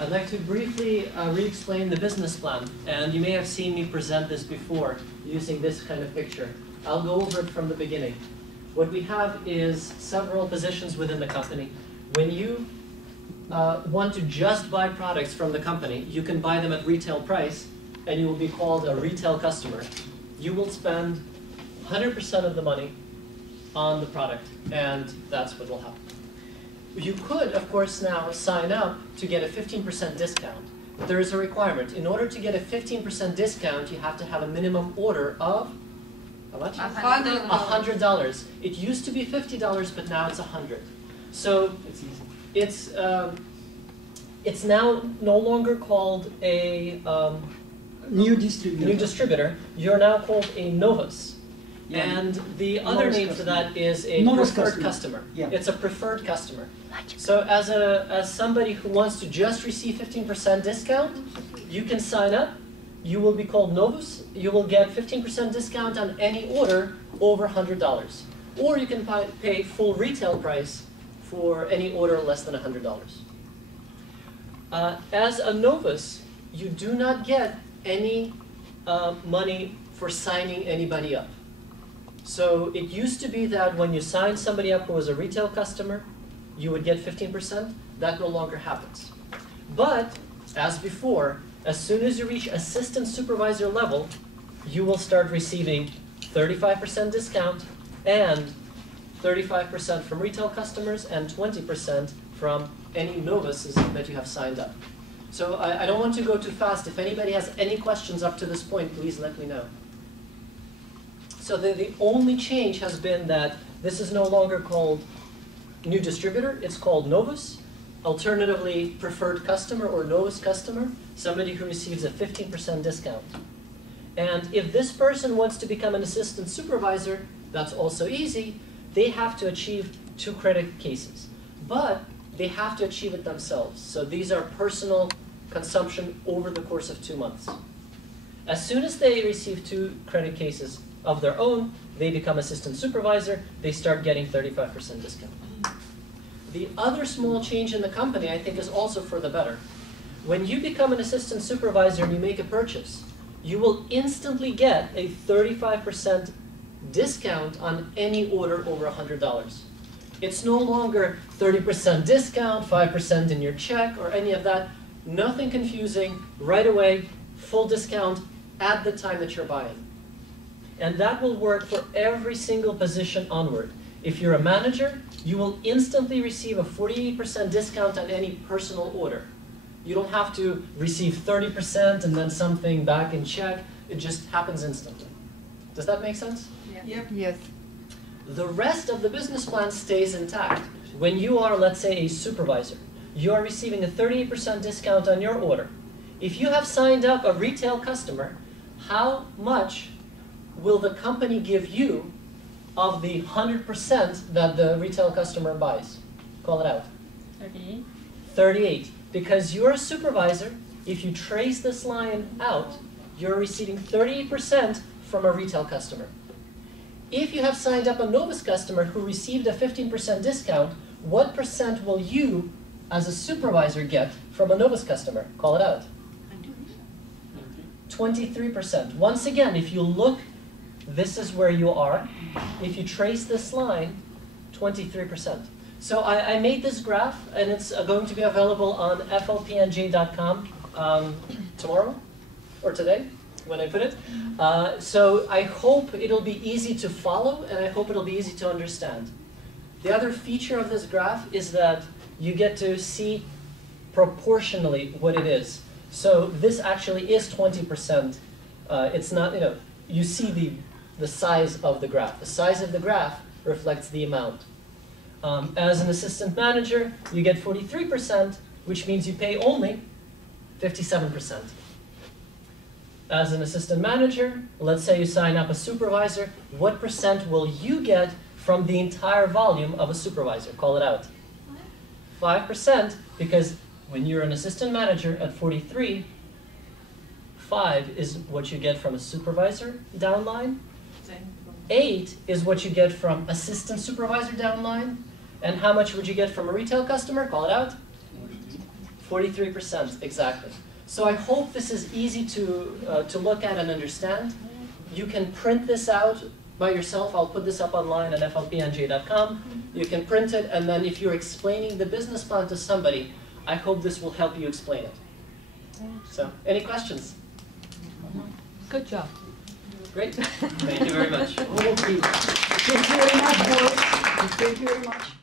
I'd like to briefly re-explain the business plan, and you may have seen me present this before using this kind of picture. I'll go over it from the beginning. What we have is several positions within the company. When you want to just buy products from the company, you can buy them at retail price, and you will be called a retail customer. You will spend 100% of the money on the product, and that's what will happen. You could, of course, now sign up to get a 15% discount. There is a requirement. In order to get a 15% discount, you have to have a minimum order of, how much? $100. It used to be $50, but now it's $100. So it's now no longer called a new distributor. You're now called a Novus. Yeah. And the other name for that is a preferred customer. Yeah. It's a preferred customer. So as somebody who wants to just receive 15% discount, you can sign up. You will be called Novus. You will get 15% discount on any order over $100. Or you can pay full retail price for any order less than $100. As a Novus, you do not get any money for signing anybody up. So it used to be that when you signed somebody up who was a retail customer, you would get 15%. That no longer happens. But, as before, as soon as you reach assistant supervisor level, you will start receiving 35% discount and 35% from retail customers and 20% from any novices that you have signed up. So I don't want to go too fast. If anybody has any questions up to this point, please let me know. So the only change has been that this is no longer called new distributor, it's called Novus. Alternatively, preferred customer or Novus customer, somebody who receives a 15% discount. And if this person wants to become an assistant supervisor, that's also easy. They have to achieve 2 credit cases. But they have to achieve it themselves. So these are personal consumption over the course of 2 months. As soon as they receive 2 credit cases of their own, they become assistant supervisor, they start getting 35% discount. The other small change in the company, I think, is also for the better. When you become an assistant supervisor and you make a purchase, you will instantly get a 35% discount on any order over $100. It's no longer 30% discount, 5% in your check, or any of that. Nothing confusing, right away, full discount at the time that you're buying. And that will work for every single position onward. If you're a manager, you will instantly receive a 48% discount on any personal order. You don't have to receive 30% and then something back in check. It just happens instantly. Does that make sense? Yeah. Yep. Yes. The rest of the business plan stays intact. When you are, let's say, a supervisor, you are receiving a 38% discount on your order. If you have signed up a retail customer, how much will the company give you of the 100% that the retail customer buys? Call it out. 38. 38. Because you're a supervisor, if you trace this line out, you're receiving 38% from a retail customer. If you have signed up a Novus customer who received a 15% discount, what percent will you, as a supervisor, get from a Novus customer? Call it out. 23%. Once again, if you look, this is where you are. If you trace this line, 23%. So I made this graph, and it's going to be available on flpnj.com tomorrow, or today, when I put it. So I hope it'll be easy to follow, and I hope it'll be easy to understand. The other feature of this graph is that you get to see proportionally what it is. So this actually is 20%. It's not, you see the size of the graph. The size of the graph reflects the amount. As an assistant manager, you get 43%, which means you pay only 57%. As an assistant manager, let's say you sign up a supervisor, what percent will you get from the entire volume of a supervisor? Call it out. 5%, because when you're an assistant manager at 43, 5 is what you get from a supervisor downline. 8 is what you get from assistant supervisor downline. And how much would you get from a retail customer? Call it out. 43%, exactly. So I hope this is easy to look at and understand. You can print this out by yourself. I'll put this up online at flpnj.com. You can print it, and then if you're explaining the business plan to somebody, I hope this will help you explain it. So, any questions? Good job. Great. Thank you very much. Okay. Thank you very much, boys. Thank you very much.